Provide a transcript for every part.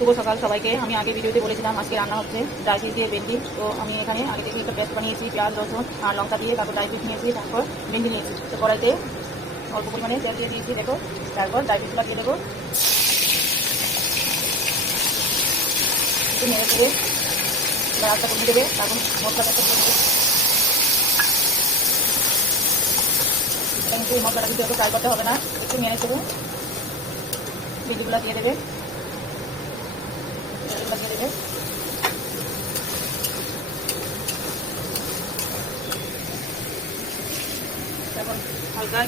শুভ সকাল সবাইকে। আমি আগে ভিডিওতে বলেছিলাম আজকে রান্না হচ্ছে ড্রাই ফিশ দিয়ে ভেন্ডি। তো আমি এখানে আগে থেকে একটা পেস্ট বানিয়েছি, পেঁয়াজ রসুন আর লঙ্কা দিয়ে, তারপর ড্রাই ফিশ নিয়েছি, তারপর ভেন্ডি নিয়েছি। তো কড়াইতে অল্প পরিমাণে তেল দিয়ে দিয়েছি, দেখো। তারপর ড্রাই ফিশগুলো দিয়ে দেবো, একটু নেড়ে চেড়ে এবার আস্তে কমিয়ে দেবে। তারপর মশলাটা দিয়ে দেবে। কিন্তু এই মশলাটা কিন্তু একটু ফ্রাই করতে হবে না, একটু নেড়ে চেড়ে ভেন্ডিগুলো দিয়ে দেবে, দিয়ে দেবে। তারপর হালকা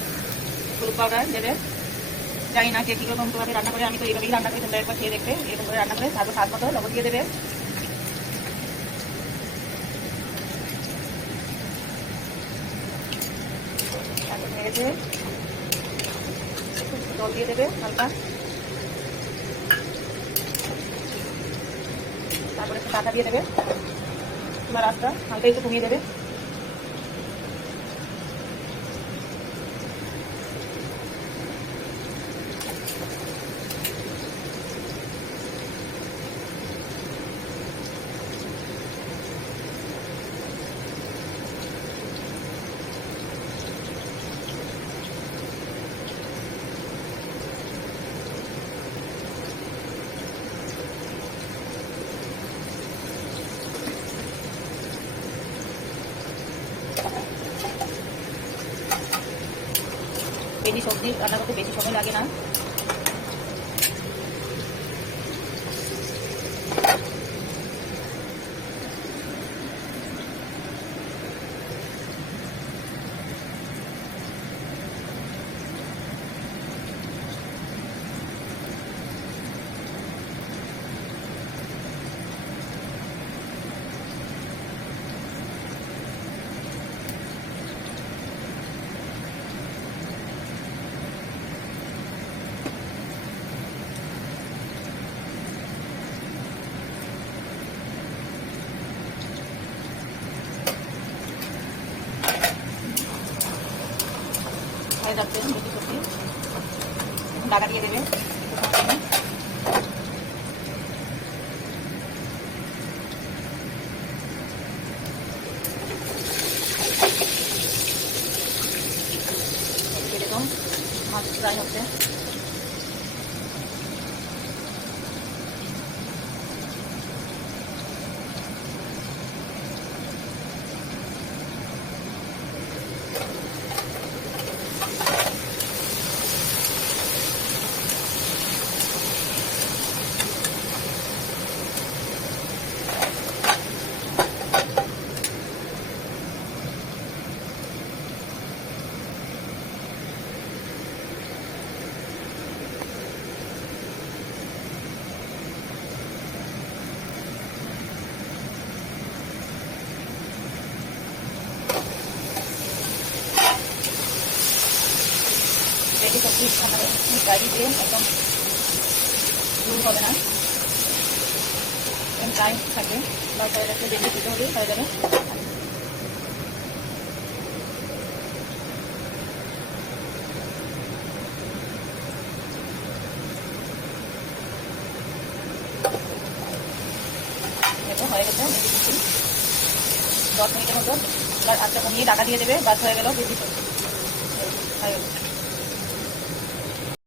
হলুদ পাউডার দেবে। জানি না কে কীরকম ভাবে রান্না করে, আমি তো এইভাবেই রান্না করি, তোমরা একবার খেয়ে দেখবে এরকম করে রান্না করে। তারপর স্বাদ মতো লবণ দিয়ে দেবে। তারপর নেড়েছে জল দিয়ে দেবে হালকা। তারপরে একটু টাকা দিয়ে দেবে, তোমার রাস্তা হালকা একটু কমিয়ে দেবে। ভেন্ডি সবজি রান্না করতে বেশি সময় লাগে না। হয়ে যাচ্ছে ভেন্ডি সবজি, ঢাকা দিয়ে দেবে। এরকম মাছ ফ্রাই হচ্ছে। ভেন্ডি সবজি আমাদের গাড়ি দিয়ে একদম দূর হবে না, টাইম থাকে। লাল একটু ভেন্ডি দিতে হবে, হয়ে যাবে। দেখো হয়ে গেছে 10 মিনিটের মতো। এবার আচ্ছা কমিয়ে ঢাকা দিয়ে দেবে, বাস হয়ে গেল ভেন্ডি সবজি।